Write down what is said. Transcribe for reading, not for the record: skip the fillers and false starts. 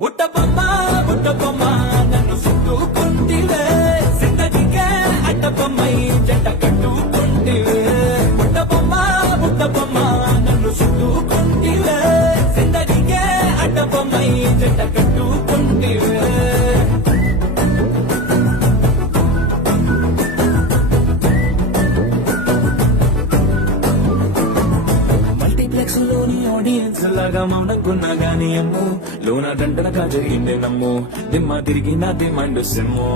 బుట్ట బొమ్మ నన్ను చుట్టుకుంటివే జిందగీకే అడ్డ బొమ్మై జంట కట్టుకుంటివే బుట్ట బొమ్మ నన్ను చుట్టుకుంటివే జిందగీకే అడ్డ బొమ్మై జంట కట్టుకుంటివే మల్టీప్లెక్స్ లోని ఆడియన్స్ లాగా మౌనకున్నా గానీ అమ్ము లోన దండనగా జరిగిందే నమ్ము దిమ్మ తిరిగి నా డిమాండ్ సిమ్ము